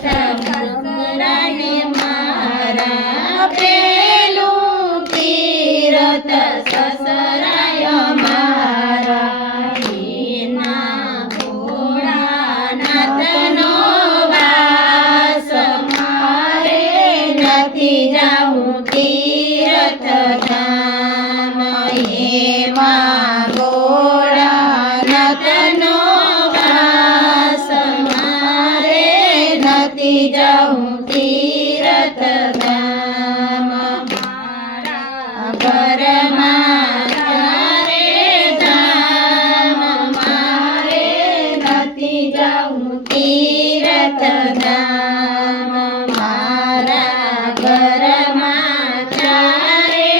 સસરાને મારા પેલું તીરથ સસરાય મારા એના ભોળાનાથનો વાસ મારે નથી જાવું તીરથ ધામ એમાં ભોળાનાથનો વાસ મારે નથી જાવું તીરથ ધામ મારા ઘરમાં તારે ધામ મારે નથી જાવું તીરથ ધામ મારા ઘરમાં તારે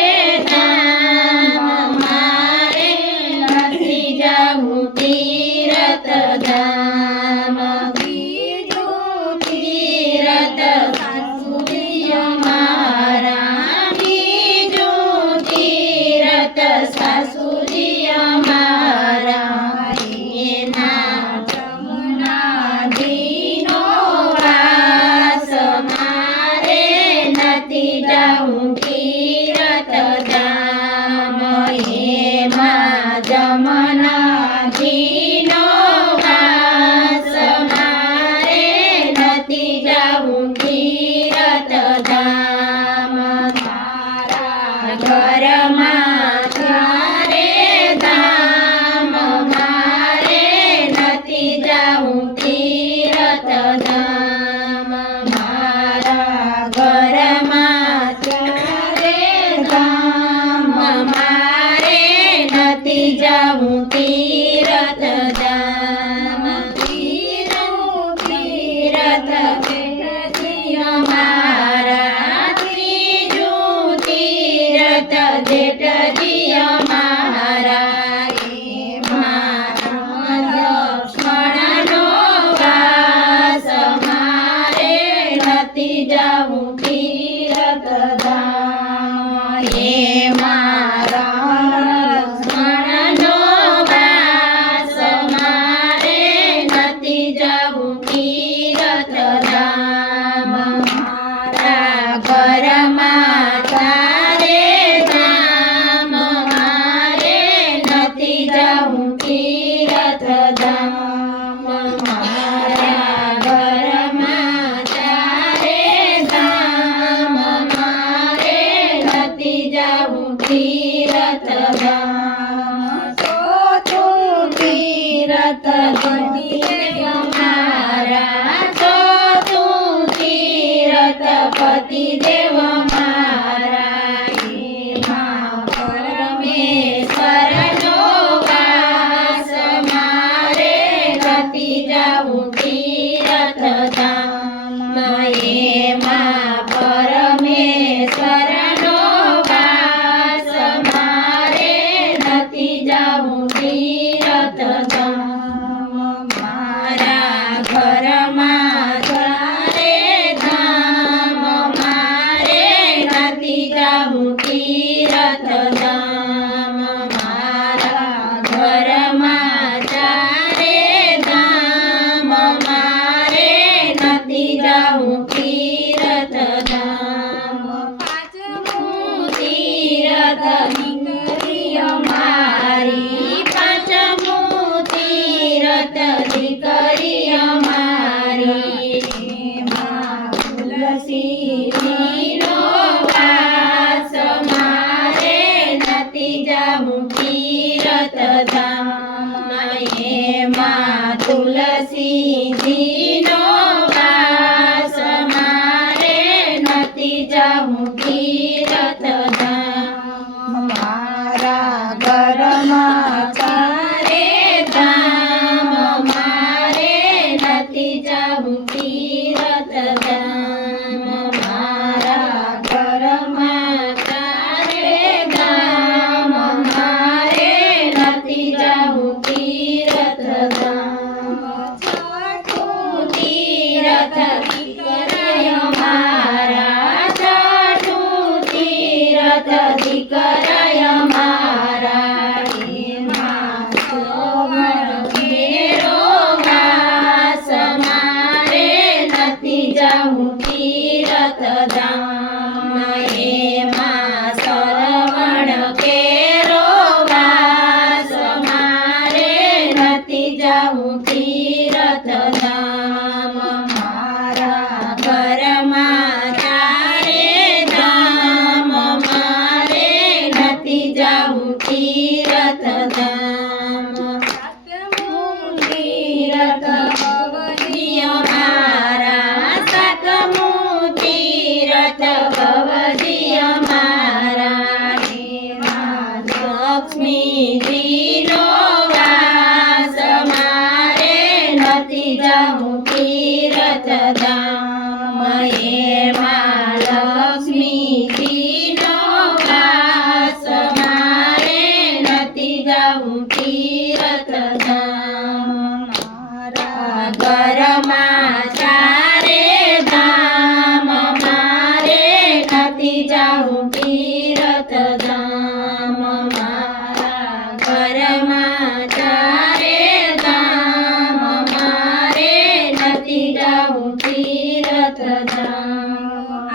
ધામ મારે નથી જાવું તીરથ ધામ બીજું તીરથ સાસુજીય મારા બીજું તીરથ સાસુજીય મારા એના જમનાજીનો વાસ મારે નથી જાવું તીરથ ધામ એમાં જમનાજીનો વાસ મારે નથી જાવું તીરથ ધામ મારા ઘરમાં તારે ધામ મારે નથી જાવું તીરથ ધામ મારા ઘરમાં તારે ધામ મારે નથી જાવું તીરથ ધામ ત્રીજું તીરથ જેઠજીય મારા ત્રીજું તીરથ જેઠજીય મારા એમાં લક્ષ્મણનો વાસ મારે નથી જાવું તીરથ ધામ એમાં લક્ષ્મણનો વાસ મારે નથી જાવું તીરથ ધામ મારા ઘરમાં તારે ધામ મારે નથી જાવું તીરથ ધામ મારા ઘરમાં તારે ધામ મારે નથી જાવું તીરથ ધામ ચોથું તીરથ પતિદેવ મારા ચોથું તીરથ પતિદેવ મારા એમાં પરમેશ્વરનો વાસ મારે નથી જાવું તીરથ ધામ એમાં પરમેશ્વરનો વાસ મારે નથી જાવું તીરથ ધામ મારા ઘરમાં તારે ધામ મારે નથી જાવું તીરથ ધામ મારા ઘરમાં તારે ધામ મારે નથી જાવું તીરથ ધામ પાંચમું તીરથ દીકરીઓ મારી પાંચમું તીરથ દીકરીઓ મારી એમાં તુલસીનો વાસ મારે નથી જાવું તીરથ ધામ એમાં તુલસીજીનો વાસ મારે નથી જાવું તીરથ ધામ મારા ઘરમાં તારે ધામ મારે નથી જાવું તીરથ ધામ મારા ઘરમાં તારે ધામ મારે નથી જાવું તીરથ ધામ છઠ્ઠું તીરથ દીકરાય મારા છઠ્ઠું તીરથ દીકરાય મારા એમાં સોમણ મેરો વાસ મારે નથી જાઉં તીર્થધામ એમાં શ્રવણ કેરો વાસ મારે નથી જાઉં તીર્થધામ મારા ઘરમાં ચારે ધામ મારે નથી જાઉં તીર્થધામ તીર્થ ભવદિય મારા સાતમું તીર્થ ભવદિય મારા લક્ષ્મીજીનો વાસ મારે નથી જાઉં તીર્થધામ એમાં લક્ષ્મીજીનો વાસ મારે નથી જાઉં તીર્થધામ મારા ઘરમાં ચારે ધામ મારે નથી જાઉં તીર્થધામ મારા ઘરમાં ચારે ધામ મારે નથી જાઉં તીર્થધામ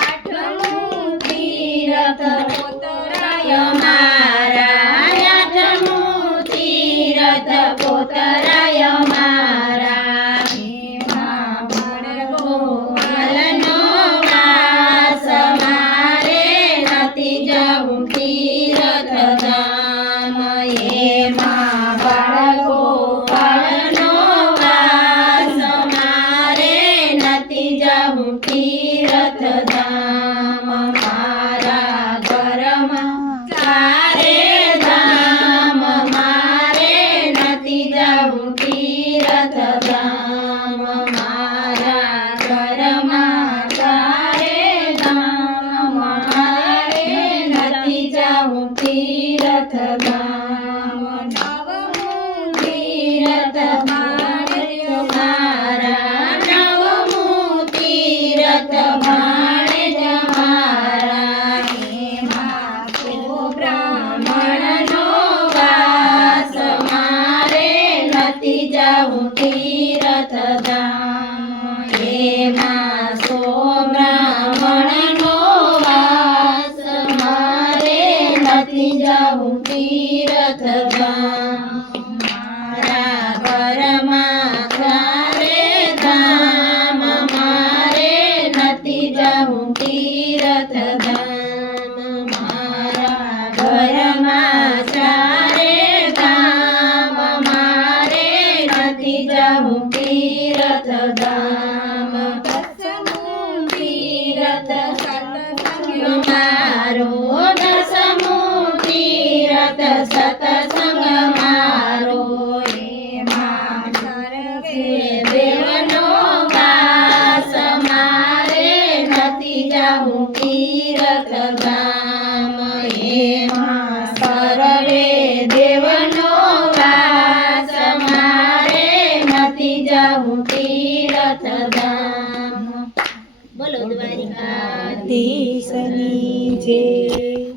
આઠમું તીર્થ પોતરાય મારા આઠમું તીર્થ પોતરાય મારા એમાં ભણગોપાલનો વાસ મારે નથી જાઉં તીર્થધામ એમાં બાળગોપાલનો વાસ મારે નથી જાઉં તીર્થધામ મારા ઘરમાં ચારે ધામ મારે નથી જાઉં તીર્થધામ મારા ઘરમાં ચારે ધામ મારે નથી જાઉં તીર્થધામ નવમું તીર્થ ભાણેજ મારા નવમું તીર્થ ભાણેજ મારા એમાં તો બ્રાહ્મણનો વાસ મારે નથી જાઉં તીર્થધામ એમાં સો બ્રાહ્મણનો વાસ મારે નથી જાઉં તીર્થધામ મારા ઘરમાં ચારે ધામ મારે નથી જાઉં તીર્થધામ મારા ઘરમાં ચારે ધામ મારે નથી જાઉં તીર્થધામ દસમું તીર્થ સત્સંગ મારો દસમું તીર્થ સત્સંગ મારો એમાં સર્વે દેવનો વાસ મારે નથી જાઉં તીર્થધામ એમાં સર્વે દેવનો વાસ મારે નથી જાઉં તીર્થધામ બોલો દ્વારિકાધીશની જય.